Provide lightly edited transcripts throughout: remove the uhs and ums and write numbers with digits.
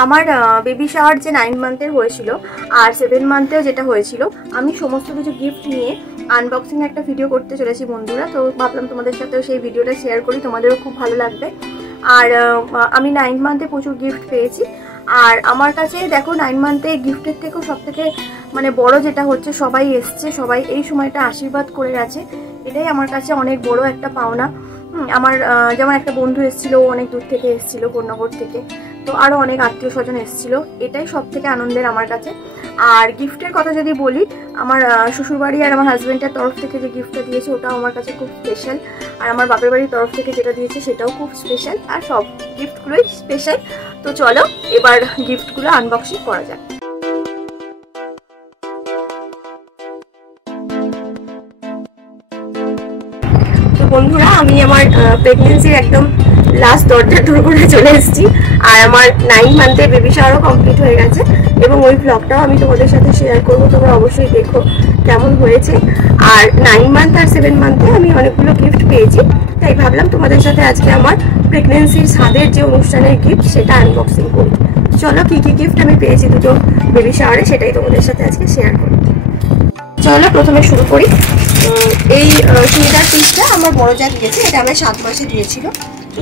আমার baby shower যে 9 মান্থের হয়েছিল আর 7 মান্থেও যেটা হয়েছিল, আমি সমস্ত কিছু গিফট নিয়ে আনবক্সিং একটা ভিডিও করতে চলেছি বন্ধুরা। তো ভাবলাম তোমাদের সাথেও সেই ভিডিওটা শেয়ার করি, তোমাদেরও খুব ভালো লাগবে। আর আমি 9 মান্থে প্রচুর গিফট পেয়েছি। আর আমার কাছে দেখো 9 মান্থে গিফটের থেকেও সবথেকে মানে বড় যেটা হচ্ছে, সবাই এসছে, সবাই এই সময়টা আশীর্বাদ করে গেছে। এটাই আমার কাছে অনেক বড় একটা পাওনা। আমার যেমন একটা বন্ধু এসেছিল, ও অনেক দূর থেকে এসেছিল, কোন্নগর থেকে, তো আরও অনেক আত্মীয় স্বজন এসেছিল। এটাই সব থেকে আনন্দের আমার কাছে। আর গিফটের কথা যদি বলি, আমার শ্বশুরবাড়ি আর আমার হাজব্যান্ডের তরফ থেকে যে গিফটটা দিয়েছে ওটাও আমার কাছে খুব স্পেশাল। আর আমার বাপের বাড়ির তরফ থেকে যেটা দিয়েছে সেটাও খুব স্পেশাল। আর সব গিফটগুলোই স্পেশাল। তো চলো এবার গিফটগুলো আনবক্সিং করা যাক। তো বন্ধুরা, আমি আমার প্রেগনেন্সির একদম লাস্ট দরজার দূর করে চলে এসেছি। আর আমার 9 মান্থের বেবি শাওয়ারও কমপ্লিট হয়ে গেছে এবং ওই ব্লগটাও আমি তোমাদের সাথে শেয়ার করবো। তোমরা অবশ্যই দেখো কেমন হয়েছে। আর 9 মান্থ আর 7 মান্থে আমি অনেকগুলো গিফট পেয়েছি, তাই ভাবলাম তোমাদের সাথে আজকে আমার প্রেগনেন্সির স্বাদের যে অনুষ্ঠানের গিফট সেটা আনবক্সিং করি। চলো কি কি গিফট আমি পেয়েছি দুটো বেবি শাওয়ারে সেটাই তোমাদের সাথে আজকে শেয়ার করি। চলো প্রথমে শুরু করি। এই চুড়িদার পিসটা আমার বড় যা দিয়েছে, এটা আমার 7 মাসে দিয়েছিল।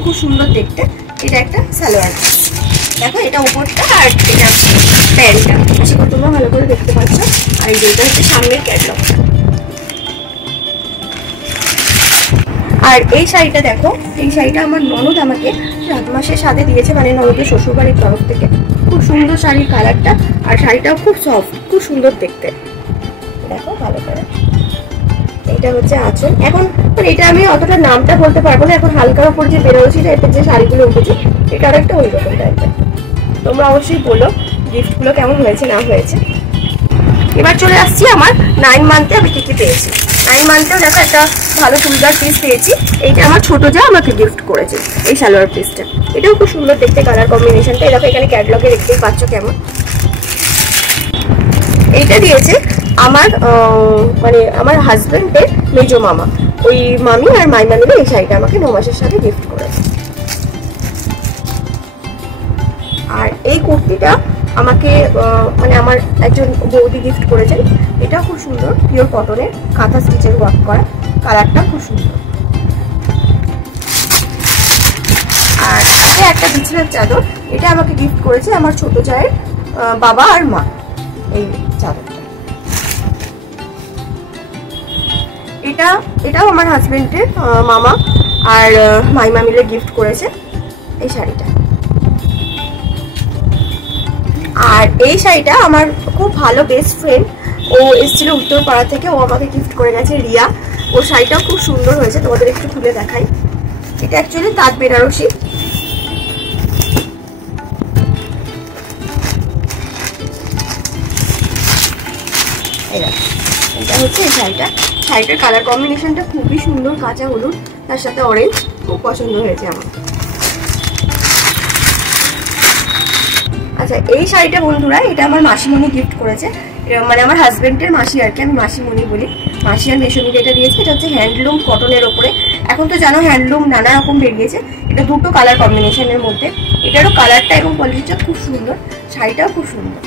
খুব সুন্দর দেখতে। এটা একটা সালোয়ার পিস, দেখো এটা উপরটা আর এটা প্যান্টটা, আশা করি তোমরা ভালো করে দেখতে পাচ্ছ। আর এই যেটা হচ্ছে সামনের ক্যাটলগ। আর এই শাড়িটা দেখো, এই শাড়িটা আমার ননদ আমাকে 7 মাসের সাথে দিয়েছে, মানে ননদের শ্বশুরবাড়ির তরফ থেকে। খুব সুন্দর শাড়ির কালারটা, আর শাড়িটাও খুব সফট, খুব সুন্দর দেখতে। দেখো ভালো করে, এটা হচ্ছে আঁচল। এখন এটা আমি অতটা নামটা বলতে পারবো না, এখন হালকার উপর যে বেরোচ্ছি টাইপের যে শাড়িগুলো উঠেছে এটা আরেকটা ওই রকম টাইপের। তোমরা অবশ্যই বলো গিফটগুলো কেমন হয়েছে না হয়েছে। এবার চলে আসছি আমার 9 মান্থে আমি কি কি পেয়েছি। 9 মান্থেও দেখো একটা ভালো চুড়িদার পিস পেয়েছি। এইটা আমার ছোট যা আমাকে গিফট করেছে, এই সালোয়ার পিসটা। এটাও খুব সুন্দর দেখতে, কালার কম্বিনেশনটা। দেখো এখানে ক্যাটলগে দেখতেই পাচ্ছ কেমন। এইটা দিয়েছে আমার মানে আমার হাজব্যান্ডের মেজো মামা, ওই মামি আর মাইমা মিলে এই শাড়িটা আমাকে 9 মাসের সাথে গিফট করেছে। আর এই কুর্তিটা আমাকে মানে আমার একজন বৌদি গিফট করেছেন। এটা খুব সুন্দর, পিওর কটনের, কাঁথা স্টিচের ওয়ার্ক করা, কালারটা খুব সুন্দর। আর এটা একটা বিছানার চাদর, এটা আমাকে গিফট করেছে আমার ছোট জায়ের বাবা আর মা, এই চাদরটা। এটাও আমার হাজবেন্ডের মামা আর মাইমা মিলে গিফট করেছে এই শাড়িটা। আর এই শাড়িটা আমার খুব ভালো বেস্ট ফ্রেন্ড, ও এসেছিল উত্তরপাড়া থেকে, ও আমাকে গিফট করে গেছে, রিয়া। ওর শাড়িটাও খুব সুন্দর হয়েছে, তোমাদের একটু খুলে দেখাই। এটা অ্যাকচুয়ালি তাঁত বেনারসি। এটা হচ্ছে এই শাড়িটা। শাড়িটার কালার কম্বিনেশনটা খুবই সুন্দর, কাঁচা হলুদ তার সাথে অরেঞ্জ, খুব পছন্দ হয়েছে আমার। আচ্ছা, এই শাড়িটা বন্ধুরা, এটা আমার মাসিমণি গিফট করেছে, মানে আমার হাজবেন্ডের মাসি আর কি, আমি মাসিমণি বলি। মাসি আর মেসো মিলে এটা দিয়েছে। এটা হচ্ছে হ্যান্ডলুম কটনের ওপরে। এখন তো জানো হ্যান্ডলুম নানা রকম বেরিয়েছে। এটা দুটো কালার কম্বিনেশনের মধ্যে। এটারও কালারটা এবং কোয়ালিটিটা খুব সুন্দর, শাড়িটাও খুব সুন্দর।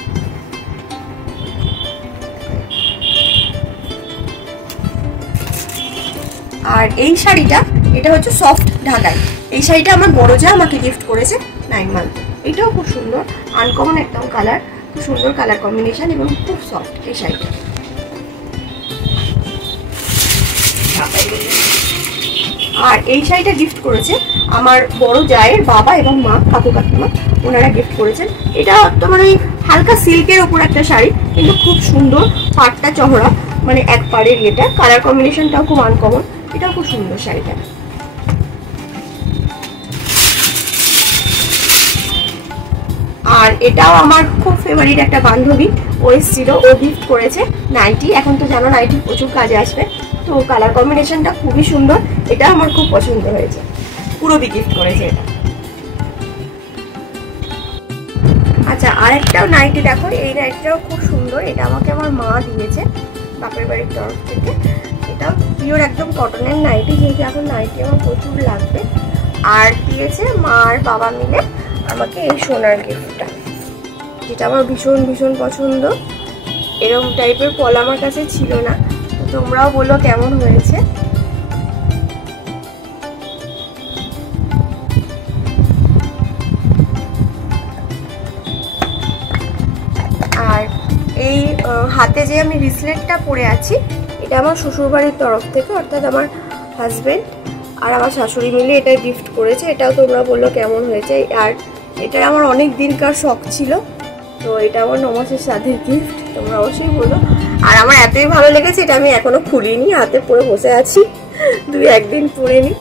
আর এই শাড়িটা, এটা হচ্ছে সফট ঢাকাই। এই শাড়িটা আমার বড় যা আমাকে গিফট করেছে 9 মান্থ। এটাও খুব সুন্দর, আনকমন একদম কালার, খুব সুন্দর কালার কম্বিনেশন এবং খুব সফট এই শাড়িটা। আর এই শাড়িটা গিফট করেছে আমার বড় জায়ের বাবা এবং মা, কাকু কাকিমা, ওনারা গিফট করেছেন। এটা তোমার ওই হালকা সিল্কের ওপর একটা শাড়ি, কিন্তু খুব সুন্দর, পাটটা চওড়া, মানে এক পাড়ের ইয়েটা, কালার কম্বিনেশনটাও খুব আনকমন। এটাও খুব সুন্দর শাড়িটা। আর এটাও আমার খুব ফেভারিট একটা বান্ধবী, ও এসেছিল, ও গিফট করেছে নাইটি। এখন তো জানো নাইটি প্রচুর কাজে আসবে, তো কালার কম্বিনেশনটা খুবই সুন্দর। এটা আমার খুব পছন্দ হয়েছে, পুরোবি গিফট করেছে এটা। আচ্ছা, আর একটাও নাইটি দেখো, এই নাইটিটাও খুব সুন্দর। এটা আমাকে আমার মা দিয়েছে বাপের বাড়ির তরফ থেকে। এটাও পিওর একদম কটনের নাইটি, যেহেতু এখন নাইটি আমার প্রচুর লাগবে। আর দিয়েছে মা আর বাবা মিলে আমাকে এই সোনার গিফটটা। যেটা আমার ভীষণ ভীষণ পছন্দ। এরকম টাইপের পলা আমার কাছে ছিল না, তো তোমরাও বলো কেমন হয়েছে। আর এই হাতে যে আমি রিসলেটটা পরে আছি, এটা আমার শ্বশুরবাড়ির তরফ থেকে, অর্থাৎ আমার হাজবেন্ড আর আমার শাশুড়ি মিলে এটা গিফট করেছে। এটাও তোমরা বললো কেমন হয়েছে। আর এটা আমার অনেক দিনকার শখ ছিল, তো এটা আমার 9 মাসের সাধের গিফট, তোমরা অবশ্যই বলো। আর আমার এতই ভালো লেগেছে, এটা আমি এখনো খুলিনি, হাতে পরে বসে আছি, 2-1 দিন পরে নি।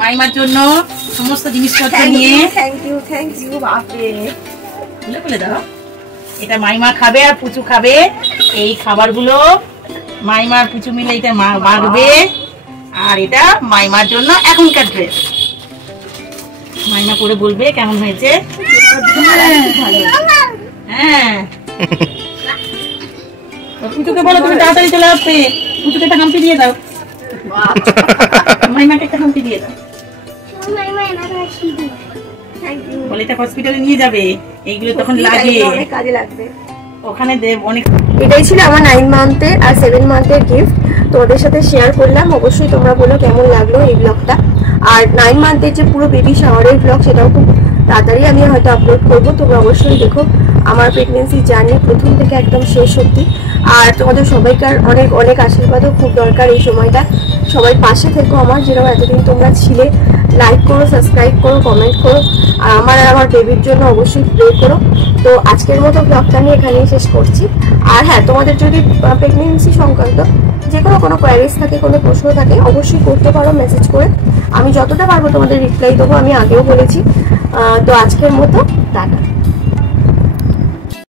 মাইমার জন্য সমস্ত জিনিসপত্র নিয়ে থ্যাংক ইউ বাপরে, খুলে দাও। এটা মাইমা খাবে আর পুচু খাবে। এই খাবারগুলো মাইমার পুচু মিলে এটা মাখবে। আর এটা মাইমার জন্য এখনকার ড্রেস, মাইমা পরে বলবে কেমন হয়েছে। হ্যাঁ, পুচুকে বলো তুমি তাড়াতাড়ি চলে আসবে। পুচুকে একটা হাম্পি দিয়ে দাও, মাইমাকে একটা হাম্পি দিয়ে দাও। বলে এটা হসপিটালে নিয়ে যাবে, এইগুলো তখন লাগে, অনেক কাজে লাগবে ওখানে অনেক। এটাই ছিল আমার 9 মান্থের আর 7 মান্থের গিফট, তোমাদের সাথে শেয়ার করলাম। অবশ্যই তোমরা বলো কেমন লাগলো এই ব্লগটা। আর 9 মান্থের যে পুরো বেবি শাওয়ারের ব্লগ, সেটাও খুব তাড়াতাড়ি আমি হয়তো আপলোড করবো। তোমরা অবশ্যই দেখো আমার প্রেগনেন্সি জার্নি প্রথম থেকে একদম শেষ অবধি। আর তোমাদের সবাইকার অনেক অনেক আশীর্বাদও খুব দরকার এই সময়টা। সবাই পাশে থেকো আমার, যেরকম এতদিন তোমরা ছিলে। লাইক করো, সাবস্ক্রাইব করো, কমেন্ট করো, আর আমার বেবির জন্য অবশ্যই প্রে করো। তো আজকের মতো ব্লগটা আমি এখানেই শেষ করছি। আর হ্যাঁ, তোমাদের যদি প্রেগনেন্সি সংক্রান্ত যে কোনো কোয়ারিজ থাকে, কোনো প্রশ্ন থাকে, অবশ্যই করতে পারো মেসেজ করে। আমি যতটা পারবো তোমাদের রিপ্লাই দেবো, আমি আগেও বলেছি। তো আজকের মতো টাটা।